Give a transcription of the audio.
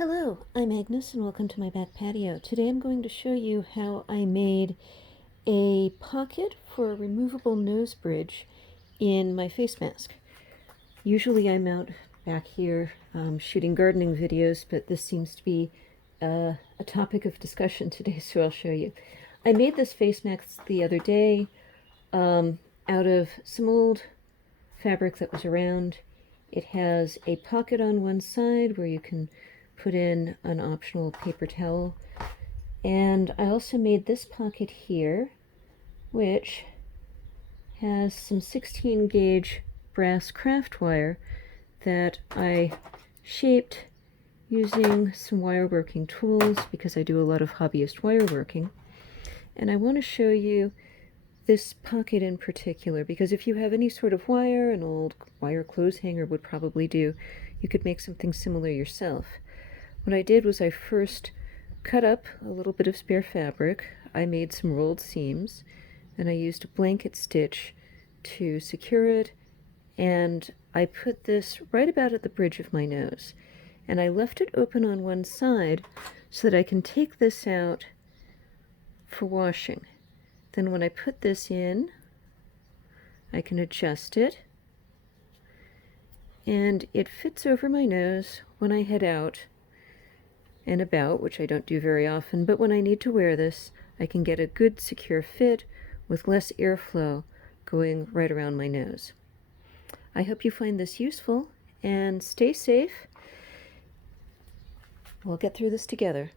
Hello, I'm Agnes and welcome to my back patio. Today I'm going to show you how I made a pocket for a removable nose bridge in my face mask. Usually I'm out back here shooting gardening videos, but this seems to be a topic of discussion today, so I'll show you. I made this face mask the other day out of some old fabric that was around. It has a pocket on one side where you can put in an optional paper towel. And I also made this pocket here, which has some 16 gauge brass craft wire that I shaped using some wire working tools because I do a lot of hobbyist wire working. And I want to show you this pocket in particular because if you have any sort of wire, an old wire clothes hanger would probably do, you could make something similar yourself. What I did was I first cut up a little bit of spare fabric. I made some rolled seams, and I used a blanket stitch to secure it, and I put this right about at the bridge of my nose. And I left it open on one side so that I can take this out for washing. Then when I put this in, I can adjust it, and it fits over my nose when I head out and about, which I don't do very often, but when I need to wear this, I can get a good secure fit with less airflow going right around my nose. I hope you find this useful and stay safe. We'll get through this together.